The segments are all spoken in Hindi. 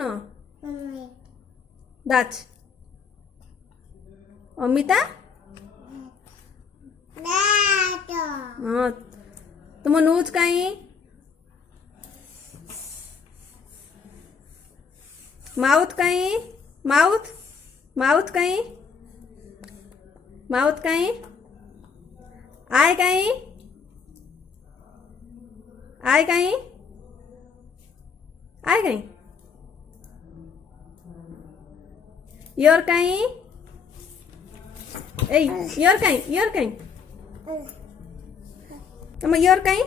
कौन दाच अमिता हाँ तुम नूच कहीं माउथ कहीं माउथ माउथ कहीं माउथ कहीं आय कहीं आय कहीं आय कहीं योर कहीं ए योर कहीं तुम योर कहीं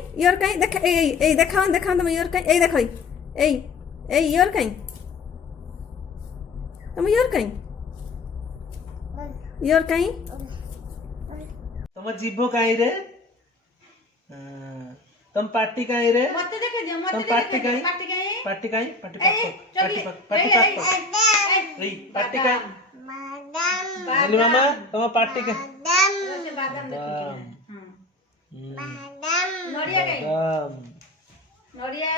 देख ए देखाओ देखाओ तुम योर कहीं ए देखो ए योर कहीं तुम योर कहीं तुम जीभो कहीं रे तुम पार्टी कहीं रे मत देख दियो मत तुम देख पार्टी कहीं पार्टी कहीं पार्टी कहीं बोली मामा तुम पार्टी कहीं बादाम बादाम नड़िया कहीं बादाम नड़िया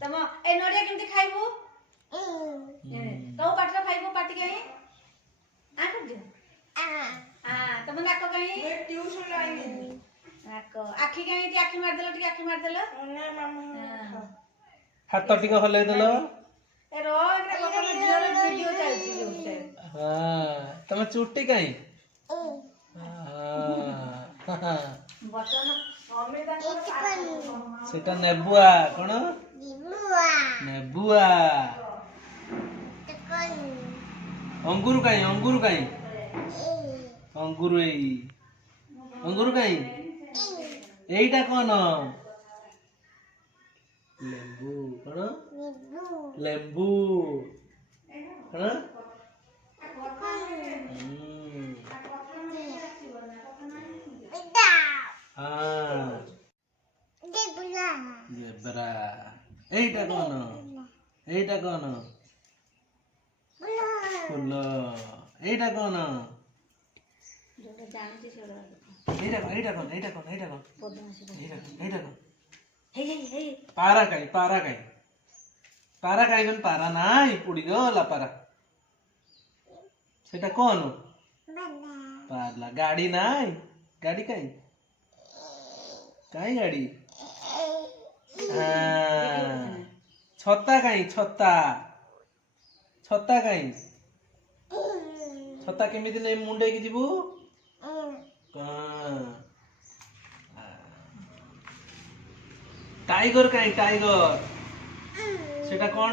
तम ए नड़िया केमती खाइबो तो पाटरा खाइबो पार्टी कहीं आ कर दियो तम नाक कहीं ट्यूशन लाइन नाक आखी कहीं ती आखी मार देलो टी आखी मार देलो ना मामा हाथ टिका हले देलो ए रो एकरा गोपर जियोर वीडियो चलती जोसे हां तुम चुट्टी कहीं बटन अमृता सेटा नेबुआ कोन नेबुआ अंगूर कहीं अंगूर एई अंगूर कहीं एईटा कोन लेंबू कोन लेंबू कोन हाँ जेब्रा एईटा कोन फूल एईटा कोन जोटा जानती छोड़ा एईटा कोन हे पारा कहीं कौन पारा नाई पुड़ी गला पारा सेटा कोन पारला गाड़ी नाई गाड़ी कहीं गाड़ी छत्ता कहीं छत्ता केमिति नै मुंडे की जीवु टाइगर सेटा कोन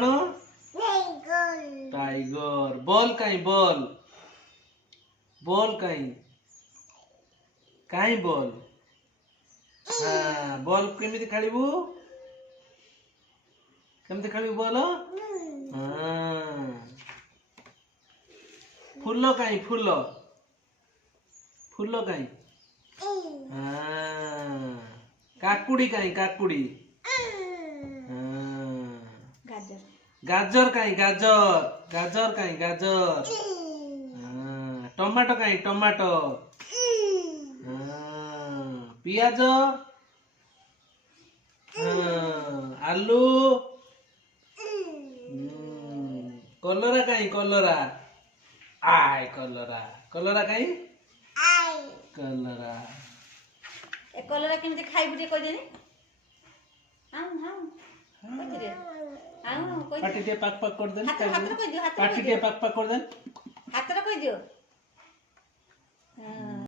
टाइगर बॉल कहीं बॉल बॉल केमिति खेलिबु बॉल फूल कहीं काकुड़ी गाजर टमाटो टमाटो पियाज आलू कलरा आय कलरा कलरा ए कलरा केमती खाइबु जे कहि देनी हां कहि दे हां कहि पाटी टे पाक कर देन हाथ कहि दियो पाटी टे पाक कर देन हाथ कहि दियो